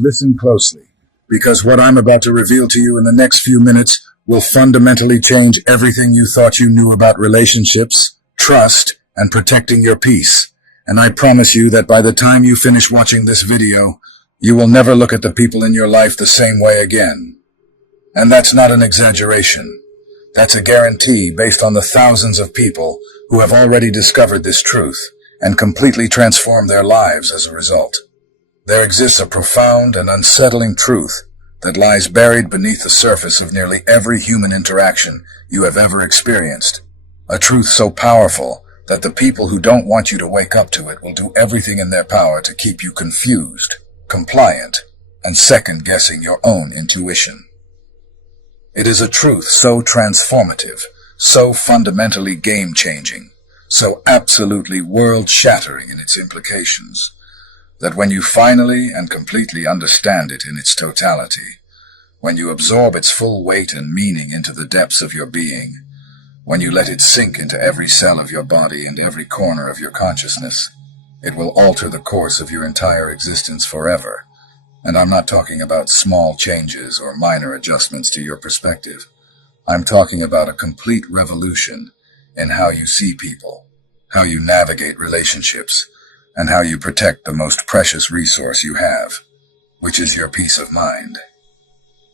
Listen closely, because what I'm about to reveal to you in the next few minutes will fundamentally change everything you thought you knew about relationships, trust, and protecting your peace. And I promise you that by the time you finish watching this video, you will never look at the people in your life the same way again. And that's not an exaggeration. That's a guarantee based on the thousands of people who have already discovered this truth and completely transformed their lives as a result. There exists a profound and unsettling truth that lies buried beneath the surface of nearly every human interaction you have ever experienced. A truth so powerful that the people who don't want you to wake up to it will do everything in their power to keep you confused, compliant, and second-guessing your own intuition. It is a truth so transformative, so fundamentally game-changing, so absolutely world-shattering in its implications, that when you finally and completely understand it in its totality, when you absorb its full weight and meaning into the depths of your being, when you let it sink into every cell of your body and every corner of your consciousness, it will alter the course of your entire existence forever. And I'm not talking about small changes or minor adjustments to your perspective. I'm talking about a complete revolution in how you see people, how you navigate relationships, and how you protect the most precious resource you have, which is your peace of mind.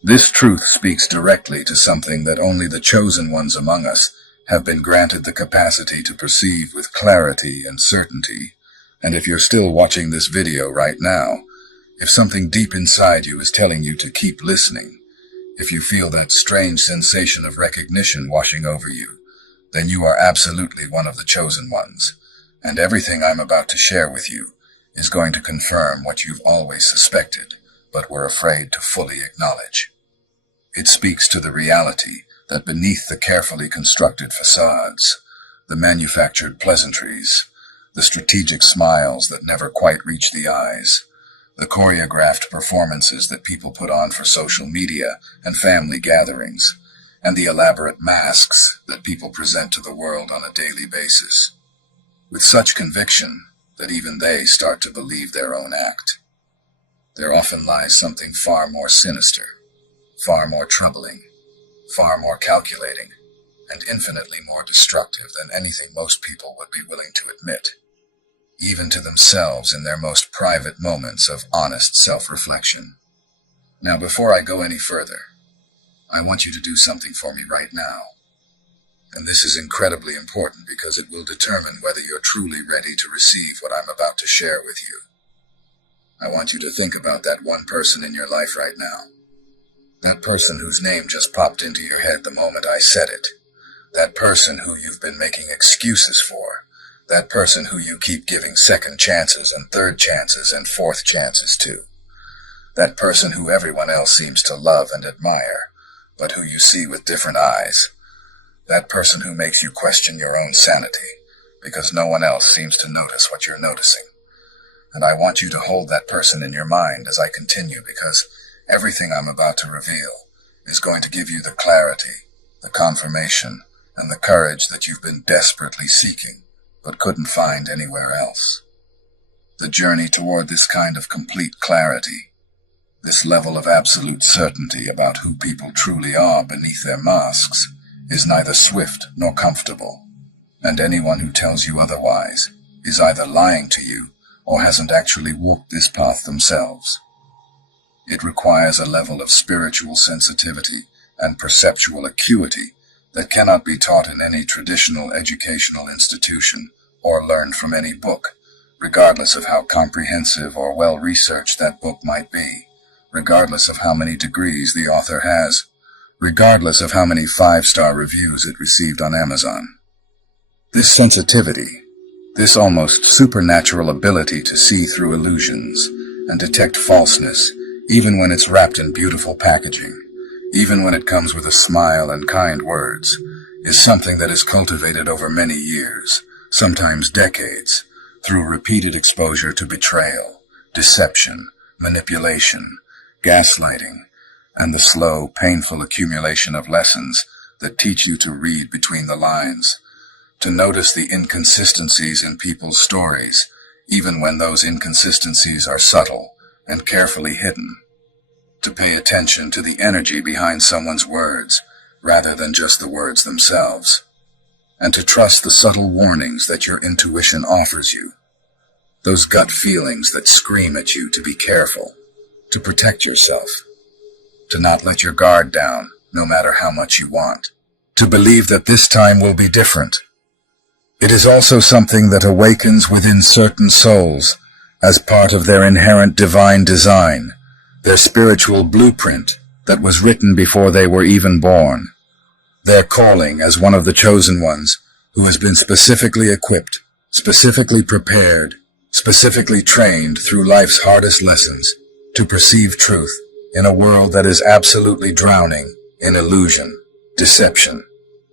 This truth speaks directly to something that only the chosen ones among us have been granted the capacity to perceive with clarity and certainty. And if you're still watching this video right now, if something deep inside you is telling you to keep listening, if you feel that strange sensation of recognition washing over you, then you are absolutely one of the chosen ones. And everything I'm about to share with you is going to confirm what you've always suspected, but were afraid to fully acknowledge. It speaks to the reality that beneath the carefully constructed facades, the manufactured pleasantries, the strategic smiles that never quite reach the eyes, the choreographed performances that people put on for social media and family gatherings, and the elaborate masks that people present to the world on a daily basis, with such conviction that even they start to believe their own act. There often lies something far more sinister, far more troubling, far more calculating, and infinitely more destructive than anything most people would be willing to admit, even to themselves in their most private moments of honest self-reflection. Now, before I go any further, I want you to do something for me right now. And this is incredibly important because it will determine whether you're truly ready to receive what I'm about to share with you. I want you to think about that one person in your life right now. That person whose name just popped into your head the moment I said it. That person who you've been making excuses for. That person who you keep giving second chances and third chances and fourth chances to. That person who everyone else seems to love and admire, but who you see with different eyes. That person who makes you question your own sanity, because no one else seems to notice what you're noticing. And I want you to hold that person in your mind as I continue, because everything I'm about to reveal is going to give you the clarity, the confirmation, and the courage that you've been desperately seeking, but couldn't find anywhere else. The journey toward this kind of complete clarity, this level of absolute certainty about who people truly are beneath their masks, is neither swift nor comfortable, and anyone who tells you otherwise is either lying to you or hasn't actually walked this path themselves. It requires a level of spiritual sensitivity and perceptual acuity that cannot be taught in any traditional educational institution or learned from any book, regardless of how comprehensive or well-researched that book might be, regardless of how many degrees the author has, regardless of how many 5-star reviews it received on Amazon. This sensitivity, this almost supernatural ability to see through illusions and detect falseness, even when it's wrapped in beautiful packaging, even when it comes with a smile and kind words, is something that is cultivated over many years, sometimes decades, through repeated exposure to betrayal, deception, manipulation, gaslighting, and the slow, painful accumulation of lessons that teach you to read between the lines, to notice the inconsistencies in people's stories, even when those inconsistencies are subtle, and carefully hidden. To pay attention to the energy behind someone's words, rather than just the words themselves. And to trust the subtle warnings that your intuition offers you. Those gut feelings that scream at you to be careful, to protect yourself, to not let your guard down, no matter how much you want, to believe that this time will be different. It is also something that awakens within certain souls as part of their inherent divine design, their spiritual blueprint that was written before they were even born. Their calling as one of the chosen ones who has been specifically equipped, specifically prepared, specifically trained through life's hardest lessons to perceive truth in a world that is absolutely drowning in illusion, deception,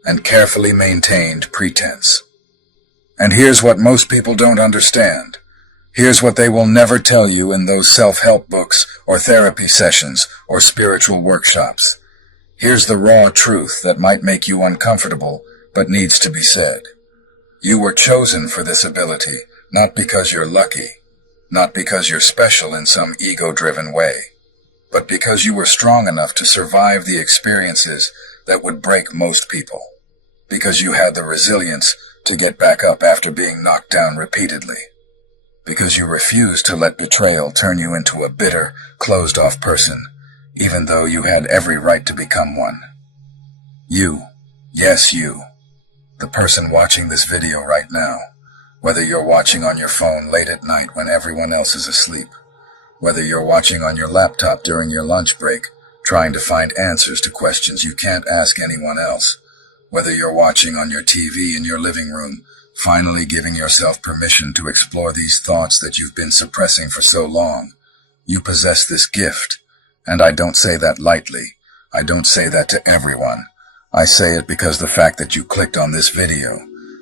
and carefully maintained pretense. And here's what most people don't understand. Here's what they will never tell you in those self-help books or therapy sessions or spiritual workshops. Here's the raw truth that might make you uncomfortable, but needs to be said. You were chosen for this ability, not because you're lucky, not because you're special in some ego-driven way, but because you were strong enough to survive the experiences that would break most people, because you had the resilience to get back up after being knocked down repeatedly, because you refused to let betrayal turn you into a bitter, closed-off person, even though you had every right to become one. You, yes you, the person watching this video right now, whether you're watching on your phone late at night when everyone else is asleep, whether you're watching on your laptop during your lunch break, trying to find answers to questions you can't ask anyone else, whether you're watching on your TV in your living room, finally giving yourself permission to explore these thoughts that you've been suppressing for so long, you possess this gift. And I don't say that lightly. I don't say that to everyone. I say it because the fact that you clicked on this video,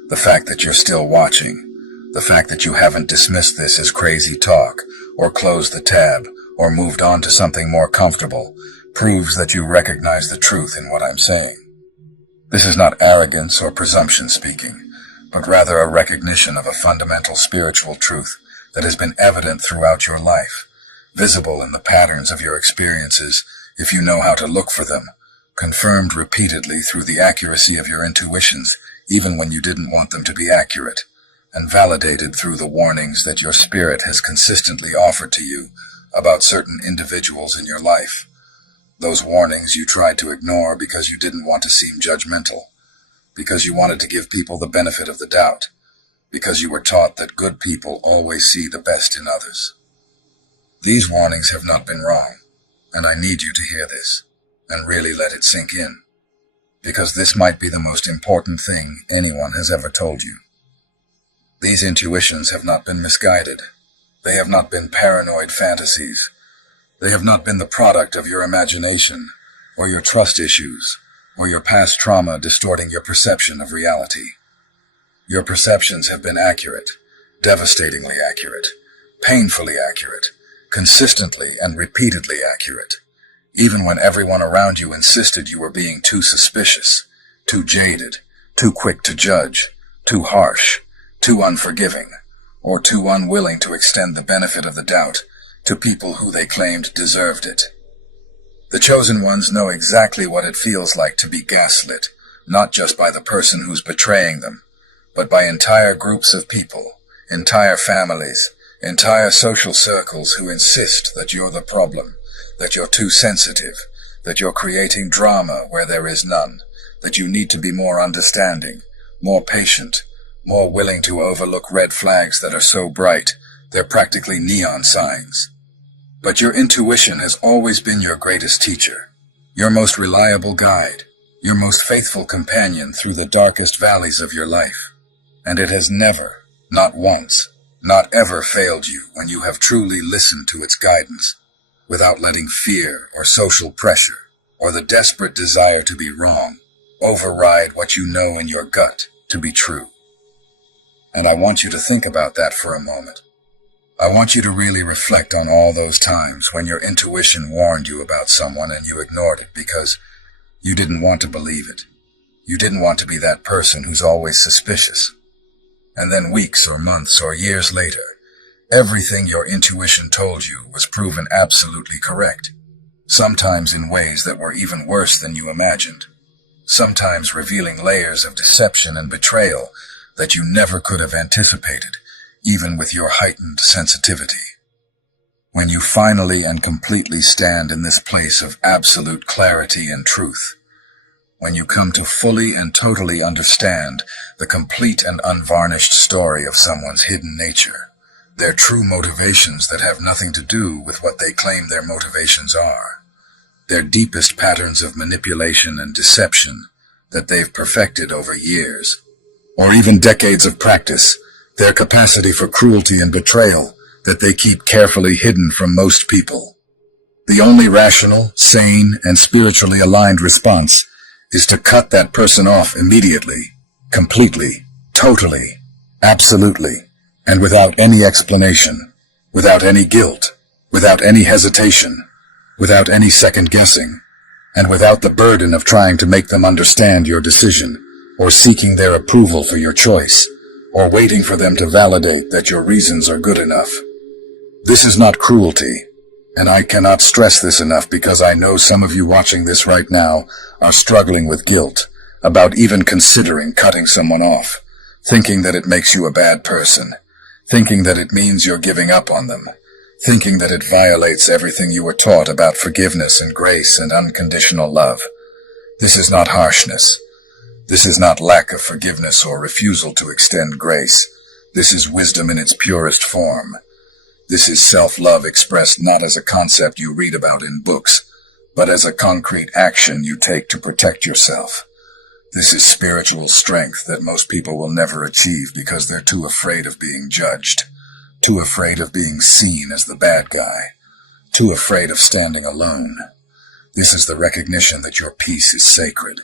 the fact that you're still watching, the fact that you haven't dismissed this as crazy talk, or closed the tab, or moved on to something more comfortable, proves that you recognize the truth in what I'm saying. This is not arrogance or presumption speaking, but rather a recognition of a fundamental spiritual truth that has been evident throughout your life, visible in the patterns of your experiences if you know how to look for them, confirmed repeatedly through the accuracy of your intuitions even when you didn't want them to be accurate, and validated through the warnings that your spirit has consistently offered to you about certain individuals in your life. Those warnings you tried to ignore because you didn't want to seem judgmental, because you wanted to give people the benefit of the doubt, because you were taught that good people always see the best in others. These warnings have not been wrong, and I need you to hear this, and really let it sink in, because this might be the most important thing anyone has ever told you. These intuitions have not been misguided. They have not been paranoid fantasies. They have not been the product of your imagination, or your trust issues, or your past trauma distorting your perception of reality. Your perceptions have been accurate, devastatingly accurate, painfully accurate, consistently and repeatedly accurate, even when everyone around you insisted you were being too suspicious, too jaded, too quick to judge, too harsh, too unforgiving, or too unwilling to extend the benefit of the doubt to people who they claimed deserved it. The chosen ones know exactly what it feels like to be gaslit, not just by the person who's betraying them, but by entire groups of people, entire families, entire social circles who insist that you're the problem, that you're too sensitive, that you're creating drama where there is none, that you need to be more understanding, more patient, more willing to overlook red flags that are so bright they're practically neon signs. But your intuition has always been your greatest teacher, your most reliable guide, your most faithful companion through the darkest valleys of your life. And it has never, not once, not ever failed you when you have truly listened to its guidance, without letting fear or social pressure or the desperate desire to be wrong override what you know in your gut to be true. And I want you to think about that for a moment. I want you to really reflect on all those times when your intuition warned you about someone and you ignored it because you didn't want to believe it. You didn't want to be that person who's always suspicious. And then weeks or months or years later, Everything your intuition told you was proven absolutely correct, sometimes in ways that were even worse than you imagined, sometimes revealing layers of deception and betrayal that you never could have anticipated, even with your heightened sensitivity. When you finally and completely stand in this place of absolute clarity and truth, when you come to fully and totally understand the complete and unvarnished story of someone's hidden nature, their true motivations that have nothing to do with what they claim their motivations are, their deepest patterns of manipulation and deception that they've perfected over years, or even decades of practice, their capacity for cruelty and betrayal that they keep carefully hidden from most people. The only rational, sane, and spiritually aligned response is to cut that person off immediately, completely, totally, absolutely, and without any explanation, without any guilt, without any hesitation, without any second guessing, and without the burden of trying to make them understand your decision, or seeking their approval for your choice, or waiting for them to validate that your reasons are good enough. This is not cruelty, and I cannot stress this enough because I know some of you watching this right now are struggling with guilt about even considering cutting someone off, thinking that it makes you a bad person, thinking that it means you're giving up on them, thinking that it violates everything you were taught about forgiveness and grace and unconditional love. This is not harshness. This is not lack of forgiveness or refusal to extend grace. This is wisdom in its purest form. This is self-love expressed not as a concept you read about in books, but as a concrete action you take to protect yourself. This is spiritual strength that most people will never achieve because they're too afraid of being judged, too afraid of being seen as the bad guy, too afraid of standing alone. This is the recognition that your peace is sacred,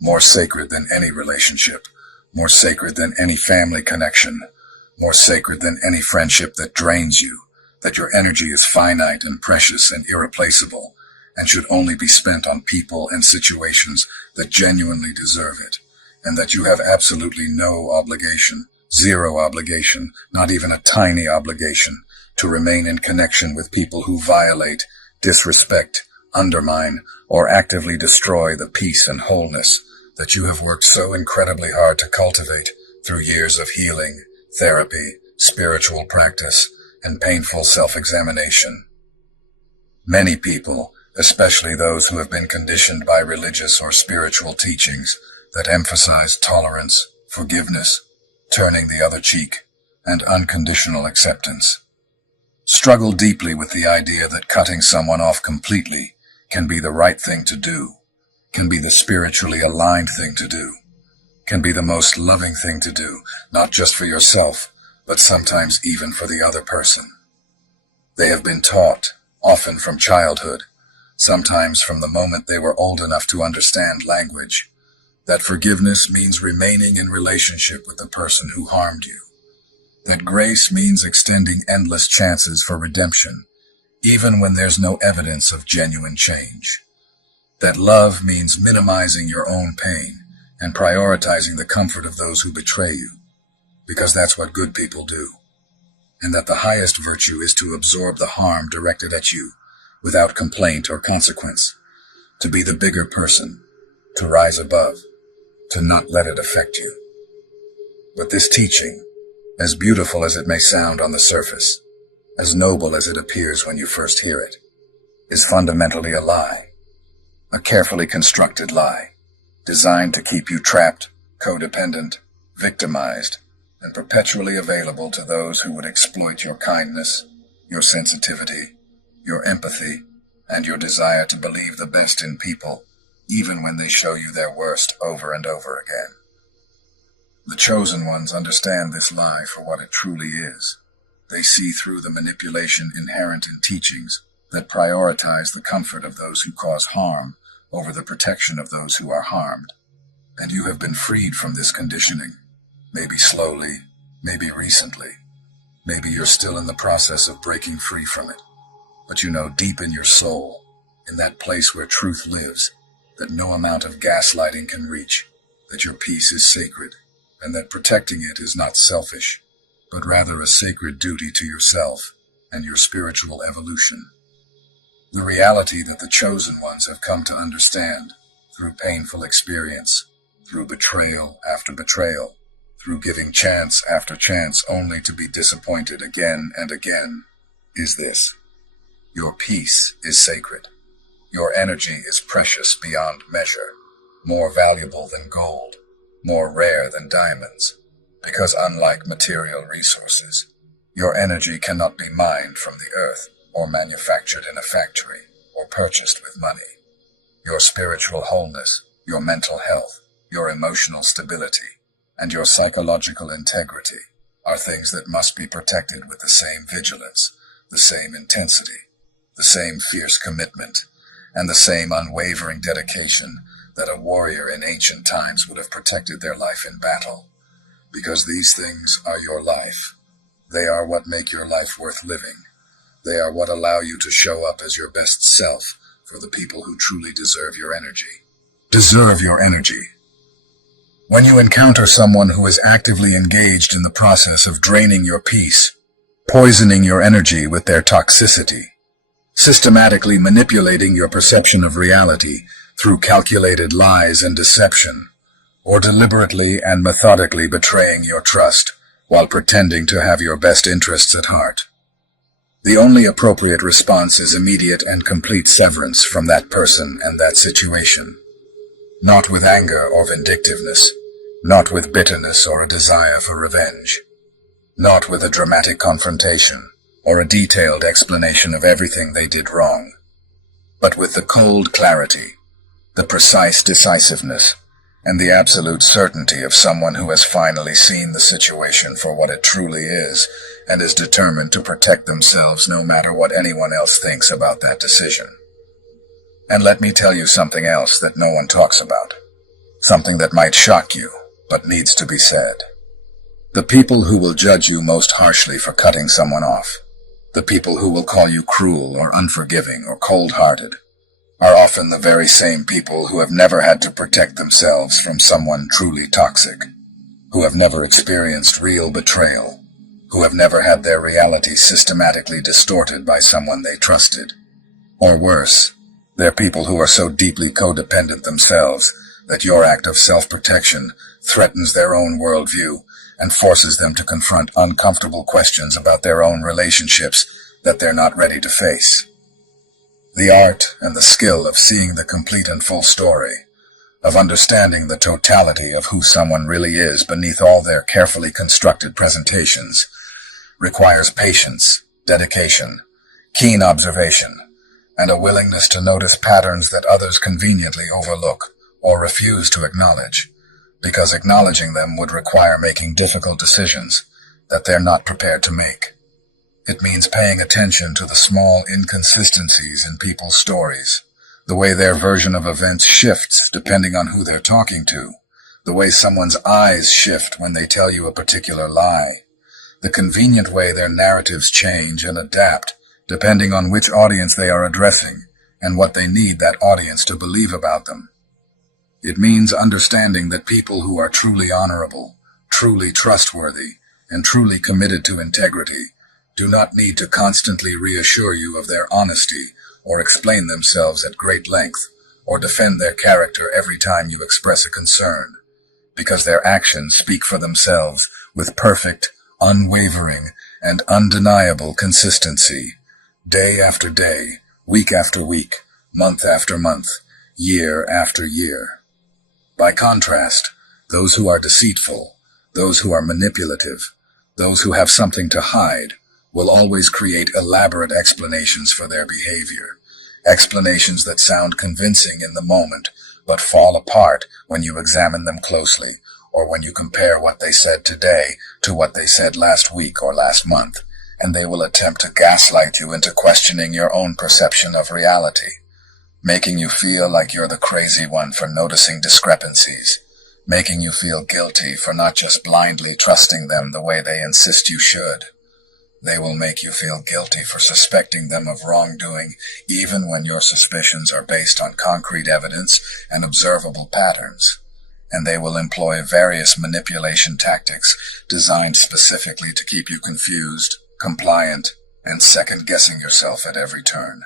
more sacred than any relationship, more sacred than any family connection, more sacred than any friendship that drains you, that your energy is finite and precious and irreplaceable, and should only be spent on people and situations that genuinely deserve it, and that you have absolutely no obligation, zero obligation, not even a tiny obligation, to remain in connection with people who violate, disrespect, undermine, or actively destroy the peace and wholeness that you have worked so incredibly hard to cultivate through years of healing, therapy, spiritual practice, and painful self-examination. Many people, especially those who have been conditioned by religious or spiritual teachings that emphasize tolerance, forgiveness, turning the other cheek, and unconditional acceptance, struggle deeply with the idea that cutting someone off completely can be the right thing to do, can be the spiritually aligned thing to do, can be the most loving thing to do, not just for yourself, but sometimes even for the other person. They have been taught, often from childhood, sometimes from the moment they were old enough to understand language, that forgiveness means remaining in relationship with the person who harmed you, that grace means extending endless chances for redemption, even when there's no evidence of genuine change, that love means minimizing your own pain and prioritizing the comfort of those who betray you, because that's what good people do, and that the highest virtue is to absorb the harm directed at you without complaint or consequence, to be the bigger person, to rise above, to not let it affect you. But this teaching, as beautiful as it may sound on the surface, as noble as it appears when you first hear it, is fundamentally a lie, a carefully constructed lie, designed to keep you trapped, codependent, victimized, and perpetually available to those who would exploit your kindness, your sensitivity, your empathy, and your desire to believe the best in people, even when they show you their worst over and over again. The chosen ones understand this lie for what it truly is. They see through the manipulation inherent in teachings that prioritize the comfort of those who cause harm over the protection of those who are harmed. And you have been freed from this conditioning. Maybe slowly, maybe recently. Maybe you're still in the process of breaking free from it. But you know deep in your soul, in that place where truth lives, that no amount of gaslighting can reach, that your peace is sacred, and that protecting it is not selfish, but rather a sacred duty to yourself and your spiritual evolution. The reality that the chosen ones have come to understand through painful experience, through betrayal after betrayal, through giving chance after chance only to be disappointed again and again, is this: your peace is sacred. Your energy is precious beyond measure, more valuable than gold, more rare than diamonds, because unlike material resources, your energy cannot be mined from the earth or manufactured in a factory or purchased with money. Your spiritual wholeness, your mental health, your emotional stability, and your psychological integrity are things that must be protected with the same vigilance, the same intensity, the same fierce commitment, and the same unwavering dedication that a warrior in ancient times would have protected their life in battle. Because these things are your life. They are what make your life worth living. They are what allow you to show up as your best self for the people who truly deserve your energy. Deserve your energy. When you encounter someone who is actively engaged in the process of draining your peace, poisoning your energy with their toxicity, systematically manipulating your perception of reality through calculated lies and deception, or deliberately and methodically betraying your trust while pretending to have your best interests at heart, the only appropriate response is immediate and complete severance from that person and that situation. Not with anger or vindictiveness, not with bitterness or a desire for revenge, not with a dramatic confrontation or a detailed explanation of everything they did wrong, but with the cold clarity, the precise decisiveness, and the absolute certainty of someone who has finally seen the situation for what it truly is and is determined to protect themselves no matter what anyone else thinks about that decision. And let me tell you something else that no one talks about, something that might shock you, but needs to be said. The people who will judge you most harshly for cutting someone off, the people who will call you cruel or unforgiving or cold-hearted, are often the very same people who have never had to protect themselves from someone truly toxic, who have never experienced real betrayal, who have never had their reality systematically distorted by someone they trusted. Or worse, they're people who are so deeply codependent themselves that your act of self-protection threatens their own worldview and forces them to confront uncomfortable questions about their own relationships that they're not ready to face. The art and the skill of seeing the complete and full story, of understanding the totality of who someone really is beneath all their carefully constructed presentations, requires patience, dedication, keen observation, and a willingness to notice patterns that others conveniently overlook or refuse to acknowledge, because acknowledging them would require making difficult decisions that they're not prepared to make. It means paying attention to the small inconsistencies in people's stories, the way their version of events shifts depending on who they're talking to, the way someone's eyes shift when they tell you a particular lie, the convenient way their narratives change and adapt depending on which audience they are addressing and what they need that audience to believe about them. It means understanding that people who are truly honorable, truly trustworthy, and truly committed to integrity do not need to constantly reassure you of their honesty or explain themselves at great length or defend their character every time you express a concern, because their actions speak for themselves with perfect, unwavering, and undeniable consistency, day after day, week after week, month after month, year after year. By contrast, those who are deceitful, those who are manipulative, those who have something to hide, will always create elaborate explanations for their behavior, explanations that sound convincing in the moment, but fall apart when you examine them closely, or when you compare what they said today to what they said last week or last month, and they will attempt to gaslight you into questioning your own perception of reality, making you feel like you're the crazy one for noticing discrepancies, making you feel guilty for not just blindly trusting them the way they insist you should. They will make you feel guilty for suspecting them of wrongdoing, even when your suspicions are based on concrete evidence and observable patterns. and they will employ various manipulation tactics designed specifically to keep you confused, compliant, and second-guessing yourself at every turn.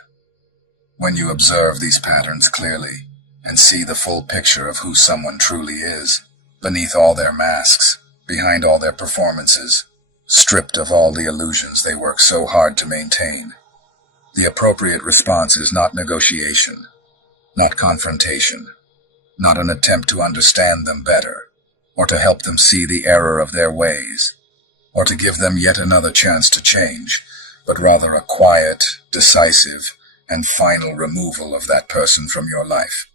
When you observe these patterns clearly and see the full picture of who someone truly is, beneath all their masks, behind all their performances, stripped of all the illusions they work so hard to maintain, the appropriate response is not negotiation, not confrontation, not an attempt to understand them better, or to help them see the error of their ways, or to give them yet another chance to change, but rather a quiet, decisive, and final removal of that person from your life.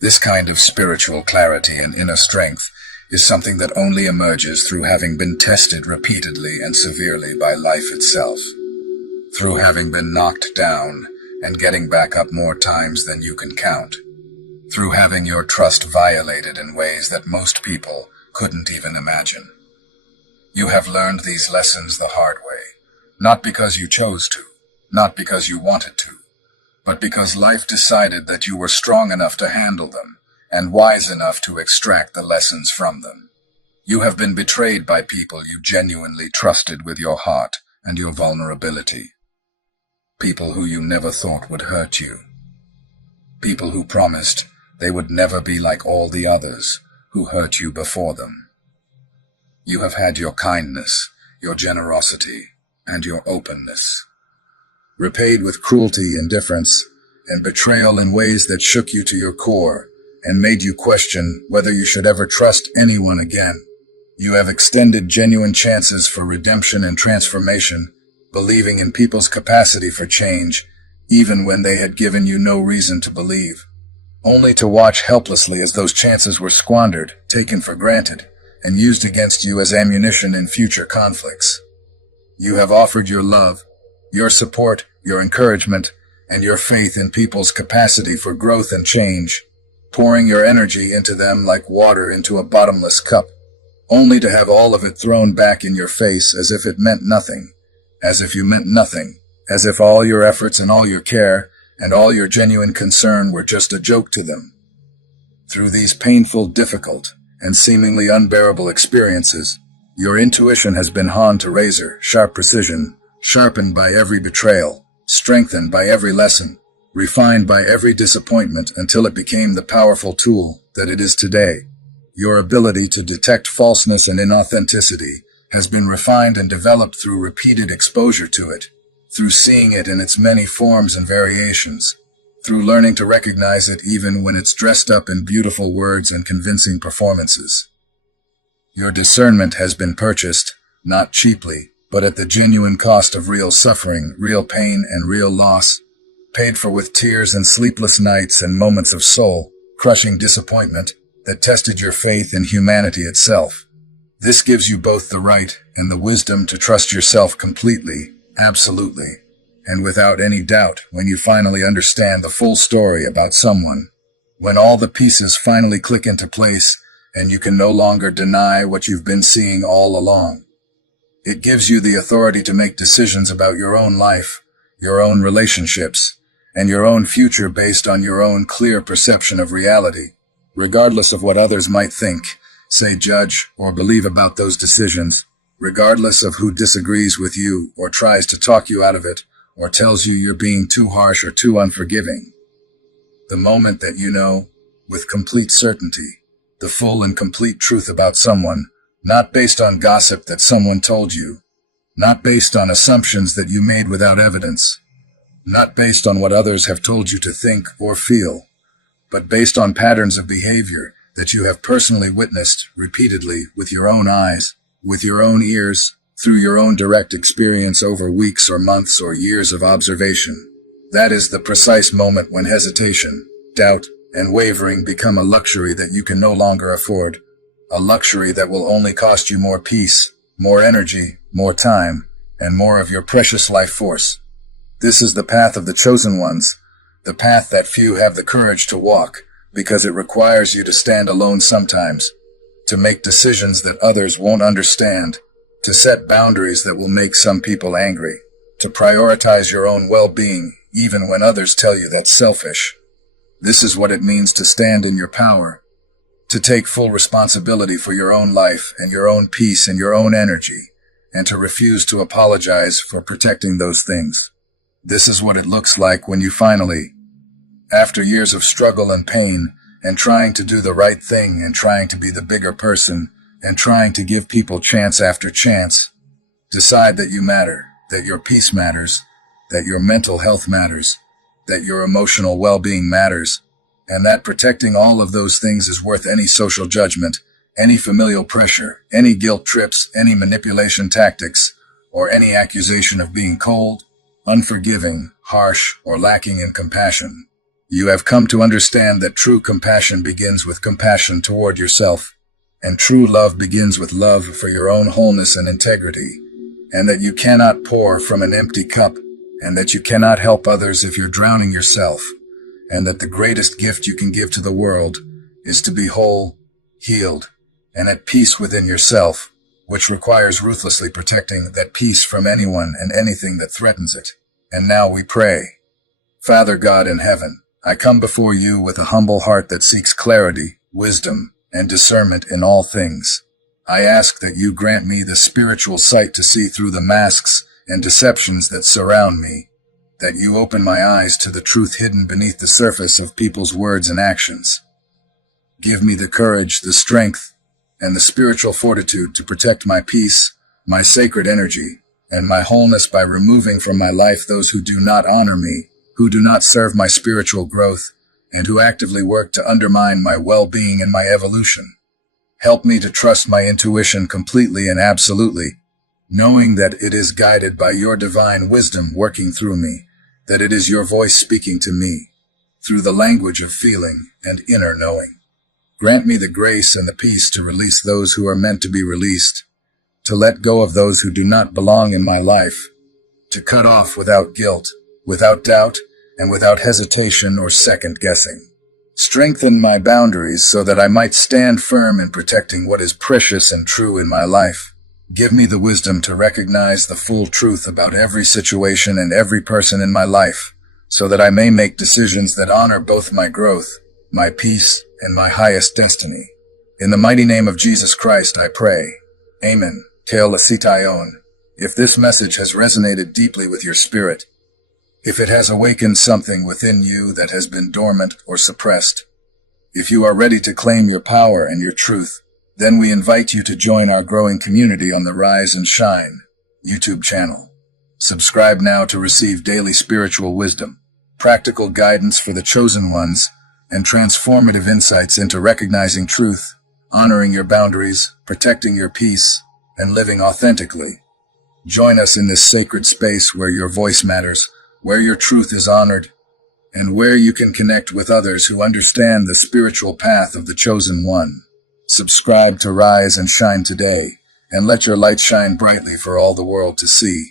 This kind of spiritual clarity and inner strength is something that only emerges through having been tested repeatedly and severely by life itself, through having been knocked down and getting back up more times than you can count, through having your trust violated in ways that most people couldn't even imagine. You have learned these lessons the hard way, not because you chose to, not because you wanted to, but because life decided that you were strong enough to handle them and wise enough to extract the lessons from them. You have been betrayed by people you genuinely trusted with your heart and your vulnerability. People who you never thought would hurt you. People who promised they would never be like all the others who hurt you before them. You have had your kindness, your generosity, and your openness repaid with cruelty, indifference, and betrayal in ways that shook you to your core and made you question whether you should ever trust anyone again. You have extended genuine chances for redemption and transformation, believing in people's capacity for change, even when they had given you no reason to believe, only to watch helplessly as those chances were squandered, taken for granted, and used against you as ammunition in future conflicts. You have offered your love, your support, your encouragement, and your faith in people's capacity for growth and change, pouring your energy into them like water into a bottomless cup, only to have all of it thrown back in your face as if it meant nothing, as if you meant nothing, as if all your efforts and all your care and all your genuine concern were just a joke to them. Through these painful, difficult, and seemingly unbearable experiences, your intuition has been honed to razor-sharp precision, sharpened by every betrayal, strengthened by every lesson, refined by every disappointment until it became the powerful tool that it is today. Your ability to detect falseness and inauthenticity has been refined and developed through repeated exposure to it, through seeing it in its many forms and variations, through learning to recognize it even when it's dressed up in beautiful words and convincing performances. Your discernment has been purchased, not cheaply, but at the genuine cost of real suffering, real pain, and real loss, paid for with tears and sleepless nights and moments of soul-crushing disappointment that tested your faith in humanity itself. This gives you both the right and the wisdom to trust yourself completely, absolutely, and without any doubt when you finally understand the full story about someone, when all the pieces finally click into place and you can no longer deny what you've been seeing all along. It gives you the authority to make decisions about your own life, your own relationships, and your own future based on your own clear perception of reality, regardless of what others might think, say, judge, or believe about those decisions, regardless of who disagrees with you or tries to talk you out of it or tells you you're being too harsh or too unforgiving. The moment that you know, with complete certainty, the full and complete truth about someone, not based on gossip that someone told you, not based on assumptions that you made without evidence, not based on what others have told you to think or feel, but based on patterns of behavior that you have personally witnessed repeatedly with your own eyes, with your own ears, through your own direct experience over weeks or months or years of observation. That is the precise moment when hesitation, doubt, and wavering become a luxury that you can no longer afford. A luxury that will only cost you more peace, more energy, more time, and more of your precious life force. This is the path of the chosen ones, the path that few have the courage to walk, because it requires you to stand alone sometimes, to make decisions that others won't understand, to set boundaries that will make some people angry, to prioritize your own well-being even when others tell you that's selfish. This is what it means to stand in your power, to take full responsibility for your own life and your own peace and your own energy, and to refuse to apologize for protecting those things. This is what it looks like when you finally, after years of struggle and pain, and trying to do the right thing and trying to be the bigger person and trying to give people chance after chance, decide that you matter, that your peace matters, that your mental health matters, that your emotional well-being matters, and that protecting all of those things is worth any social judgment, any familial pressure, any guilt trips, any manipulation tactics, or any accusation of being cold, unforgiving, harsh, or lacking in compassion. You have come to understand that true compassion begins with compassion toward yourself, and true love begins with love for your own wholeness and integrity, and that you cannot pour from an empty cup, and that you cannot help others if you're drowning yourself, and that the greatest gift you can give to the world is to be whole, healed, and at peace within yourself, which requires ruthlessly protecting that peace from anyone and anything that threatens it. And now we pray. Father God in heaven, I come before you with a humble heart that seeks clarity, wisdom, and discernment in all things. I ask that you grant me the spiritual sight to see through the masks and deceptions that surround me, that you open my eyes to the truth hidden beneath the surface of people's words and actions. Give me the courage, the strength, and the spiritual fortitude to protect my peace, my sacred energy, and my wholeness by removing from my life those who do not honor me, who do not serve my spiritual growth, and who actively work to undermine my well-being and my evolution. Help me to trust my intuition completely and absolutely, knowing that it is guided by your divine wisdom working through me, that it is your voice speaking to me, through the language of feeling and inner knowing. Grant me the grace and the peace to release those who are meant to be released, to let go of those who do not belong in my life, to cut off without guilt, without doubt, and without hesitation or second guessing. Strengthen my boundaries so that I might stand firm in protecting what is precious and true in my life. Give me the wisdom to recognize the full truth about every situation and every person in my life, so that I may make decisions that honor both my growth, my peace, and my highest destiny. In the mighty name of Jesus Christ, I pray. Amen. Tel Asitayon. If this message has resonated deeply with your spirit, if it has awakened something within you that has been dormant or suppressed, if you are ready to claim your power and your truth, then we invite you to join our growing community on the Rise and Shine YouTube channel. Subscribe now to receive daily spiritual wisdom, practical guidance for the chosen ones, and transformative insights into recognizing truth, honoring your boundaries, protecting your peace, and living authentically. Join us in this sacred space where your voice matters, where your truth is honored, and where you can connect with others who understand the spiritual path of the chosen one. Subscribe to Rise and Shine today, and let your light shine brightly for all the world to see.